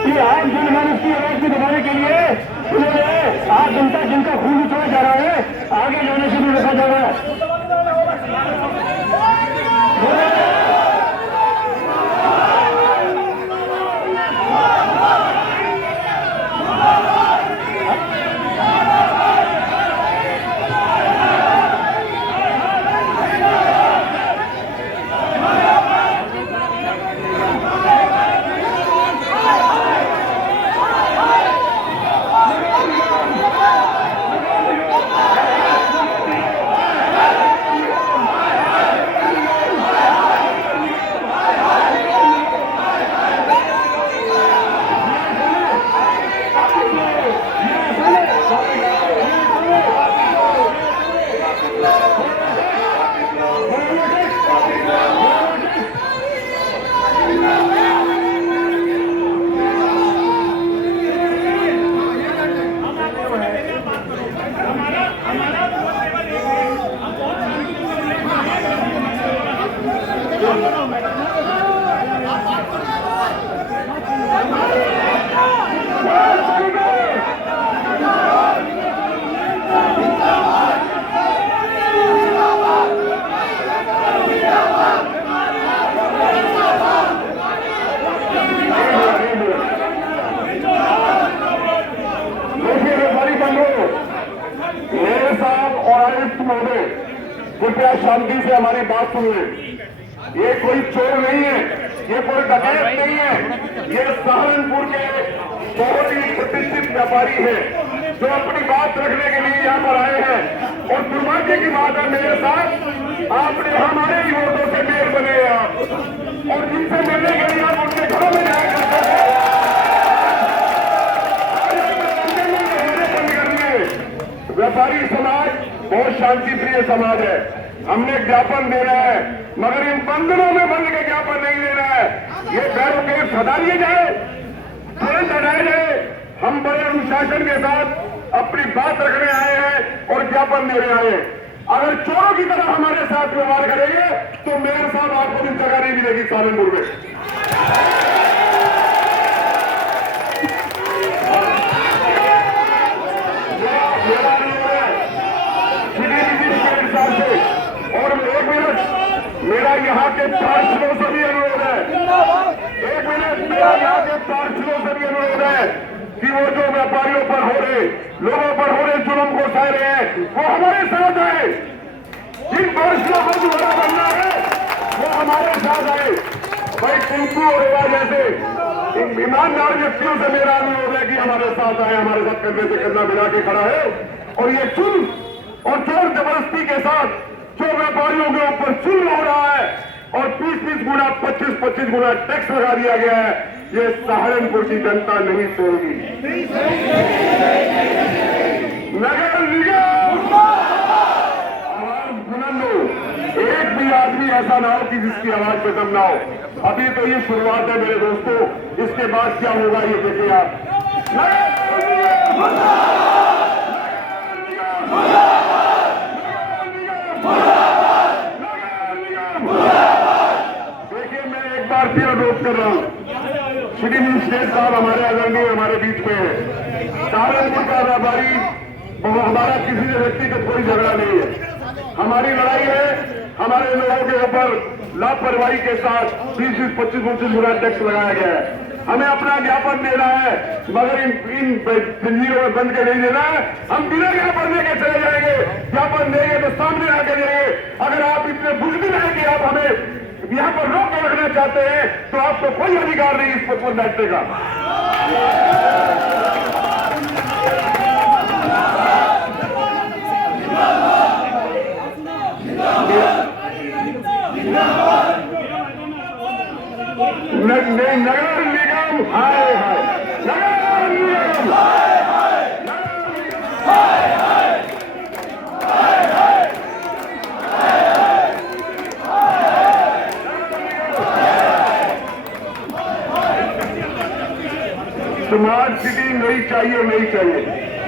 कि आज जनमानस की आवाज को दबाने के लिए उन्होंने आज जनता जिनका खून उछाला जा रहा है आगे जाने से भी रोका जा रहा है। कृपया शांति से हमारी बात सुनिए। ये कोई चोर नहीं है, ये कोई डकैत नहीं है, ये सहारनपुर के बहुत ही प्रतिष्ठित व्यापारी है जो अपनी बात रखने के लिए यहाँ पर आए हैं। और दुर्भाग्य की बात है मेरे साथ आपने हमारे ही वोटों से मेयर बने आप, और जिनसे मिलने के लिए आप उनके घरों में जाया करते हैं। व्यापारी समाज बहुत शांति प्रिय समाज है, हमने ज्ञापन देना है, मगर इन बंधनों में बंध के ज्ञापन नहीं लेना है। ये पैरों के हटा दिए जाए, तुरंत हटाए जाए। हम बड़े अनुशासन के साथ अपनी बात रखने आए हैं और ज्ञापन देने आए हैं। अगर चोरों की तरह हमारे साथ व्यवहार करेंगे तो मेयर साहब आपको भी जगह नहीं मिलेगी सहारनपुर में। और एक मिनट मेरा यहाँ के पार्षदों से भी अनुरोध है, एक मिनट मेरा यहाँ के पार्षदों से भी अनुरोध है कि वो जो व्यापारियों पर हो रहे, लोगों पर हो रहे जुल्म को सह रहे हैं वो हमारे साथ आए। जिन पार्षदों को दोबारा बनना है वो हमारे साथ आए। भाई टिंकू और रेवा जैसे ईमानदार व्यक्तियों से मेरा अनुरोध है कि हमारे साथ आए, हमारे साथ कंधे से कंधा मिला के खड़ा है। और ये जुल्म और जोर जबरदस्ती के साथ जो व्यापारियों के ऊपर जुल्म हो रहा है और 20-20 गुना 25-25 गुना टैक्स लगा दिया गया है, ये सहारनपुर की जनता नहीं सहेगी। नगर निगम आवाज बुलंद हो, एक भी आदमी ऐसा ना हो कि जिसकी आवाज पे दम ना हो। अभी तो ये शुरुआत है मेरे दोस्तों, इसके बाद क्या होगा ये देखिए आप। देखिए मैं एक बार फिर अनुरोध कर रहा हूँ, श्री मिनिस्टर साहब हमारे आदरणीय हमारे बीच में है। सहारनपुर का व्यापारी हमारा किसी व्यक्ति का कोई झगड़ा नहीं है। हमारी लड़ाई है हमारे लोगों के ऊपर लापरवाही के साथ 20-25 गुना टैक्स लगाया गया है। हमें अपना ज्ञापन देना है, मगर इन जंजीरों में बंद के नहीं देना है। हम बिना ज्ञापन देके चले जाएंगे, ज्ञापन देंगे तो सामने आके देंगे। अगर आप इतने बुजदिल हैं कि आप हमें यहाँ पर रोक के रखना चाहते हैं तो आपको कोई अधिकार नहीं इस पद पर बैठने का। स्मार्ट सिटी नहीं चाहिए, नहीं चाहिए,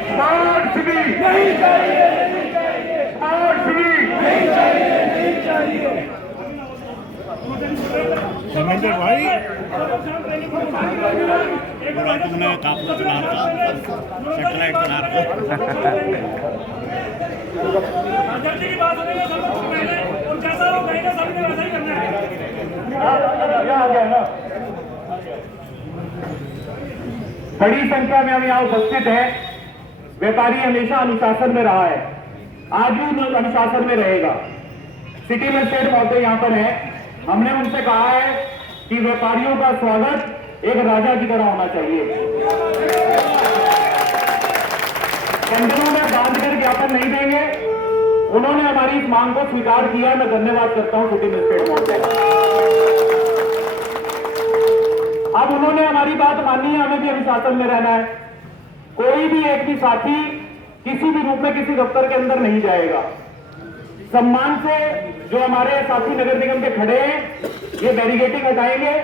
स्मार्ट सिटी नहीं चाहिए, नहीं चाहिए, स्मार्ट सिटी नहीं चाहिए, नहीं चाहिए। धर्मेंद्र भाई बड़ा तुमने काफी चला रखा सेटेलाइट चला रखा जल्दी की बात सुनेगा सब कुछ पहले और जैसा वो कहेगा सभी ने वैसा ही करना है। बड़ी संख्या में हम यहाँ उपस्थित हैं। व्यापारी हमेशा अनुशासन में रहा है, आज भी अनुशासन में रहेगा। सिटी मजिस्ट्रेट महोदय यहाँ पर है। हमने उनसे कहा है कि व्यापारियों का स्वागत एक राजा की तरह होना चाहिए। कंधों में बांध कर ज्ञापन नहीं देंगे। उन्होंने हमारी इस मांग को स्वीकार किया। मैं धन्यवाद करता हूं सिटी मजिस्ट्रेट महोदय। अब उन्होंने हमारी बात मानी है, हमें भी अनुशासन में रहना है। कोई भी एक भी साथी किसी भी रूप में किसी दफ्तर के अंदर नहीं जाएगा। सम्मान से जो हमारे साथी नगर निगम के खड़े हैं, ये बैरिकेडिंग हटाएंगे।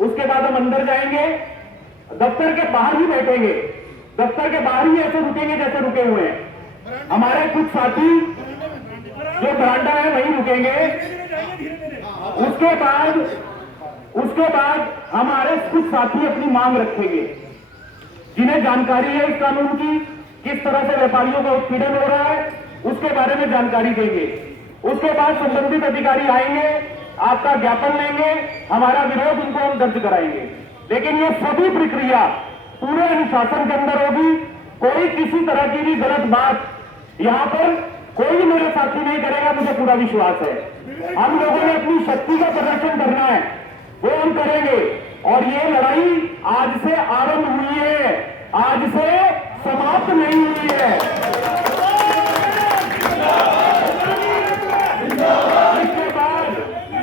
उसके बाद हम अंदर जाएंगे, दफ्तर के बाहर ही बैठेंगे। दफ्तर के बाहर ही ऐसे रुकेंगे जैसे रुके हुए हैं। हमारे कुछ साथी जो बरांडा है वहीं रुकेंगे। उसके बाद हमारे कुछ साथी अपनी मांग रखेंगे, जिन्हें जानकारी है इस कानून की, किस तरह से व्यापारियों का उत्पीड़न हो रहा है, उसके बारे में जानकारी देंगे। उसके बाद संबंधित अधिकारी आएंगे, आपका ज्ञापन लेंगे, हमारा विरोध उनको हम दर्ज कराएंगे। लेकिन ये सभी प्रक्रिया पूरे अनुशासन के अंदर होगी। कोई किसी तरह की भी गलत बात यहाँ पर कोई मेरे साथी नहीं करेगा, मुझे पूरा विश्वास है। हम लोगों ने अपनी शक्ति का प्रदर्शन करना है, वो हम करेंगे। और ये लड़ाई आज से आरंभ हुई है, आज से समाप्त नहीं हुई है। इसके बाद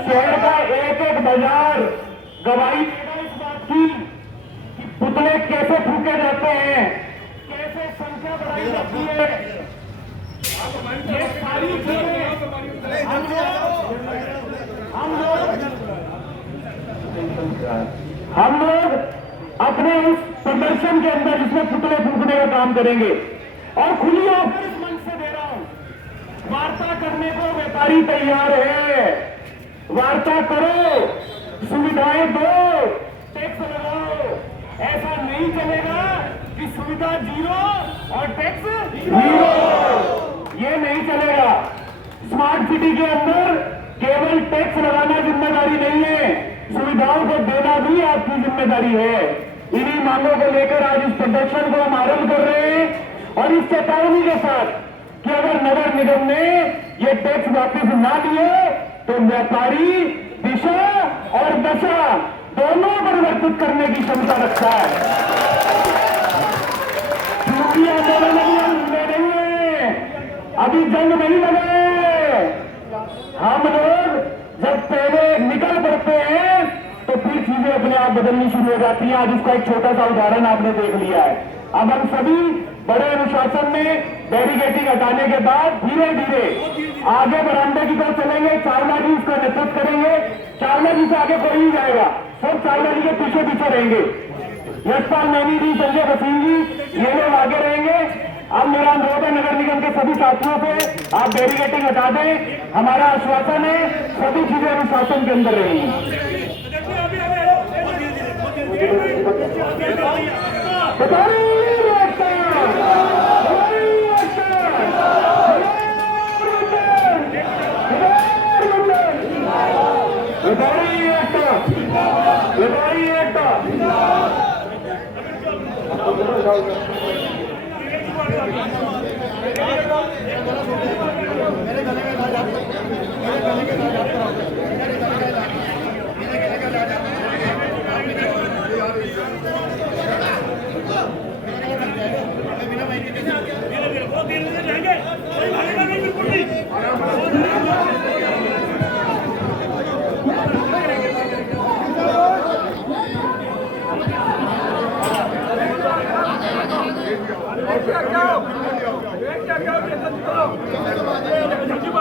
शहर का एक एक बाजार गवाही देगा इस बात की कि पुतले कैसे फूके जाते हैं, कैसे संख्या बढ़ाई जाती है। ये सारी चीजें हम लोग अपने उस प्रदर्शन के अंदर जिसमें पुतले फूकने का काम करेंगे। और खुली ऑफर इस मंच से दे रहा हूं, वार्ता करने को व्यापारी तैयार है। वार्ता करो, सुविधाएं दो, टैक्स लगाओ। ऐसा नहीं चलेगा कि सुविधा जीरो और टैक्स जीरो, ये नहीं चलेगा। स्मार्ट सिटी के अंदर केवल टैक्स लगाना जिम्मेदारी नहीं है, सुविधाओं को देना भी आपकी जिम्मेदारी है। इन्हीं मांगों को लेकर आज इस प्रदर्शन को हम आरंभ कर रहे हैं और इस चेतावनी के साथ कि अगर नगर निगम ने ये टैक्स वापस ना लिए तो व्यापारी दिशा और दशा दोनों परिवर्तित करने की क्षमता रखता है। क्योंकि आंदोलन नहीं है, अभी जंग नहीं लगे। हम लोग जब पहले निकल पड़ते हैं तो फिर चीजें अपने आप बदलनी शुरू हो जाती हैं। आज इसका एक छोटा सा उदाहरण आपने देख लिया है। अब हम सभी बड़े अनुशासन में बैरिकेडिंग हटाने के बाद धीरे धीरे आगे बरामदे की तरफ चलेंगे। चावला जी इसका नेतृत्व करेंगे। चावला जी से आगे कोई नहीं जाएगा, सब चावला जी के पीछे पीछे रहेंगे। यशपाल नैनी जी, संजय भसीन जी, ये लोग आगे रहेंगे। अब मेरा अनुरोध है नगर निगम के सभी साथियों से, आप बैरिकेडिंग हटा दें। हमारा आश्वासन है सभी चीजें अनुशासन के अंदर रहेंगी। क्या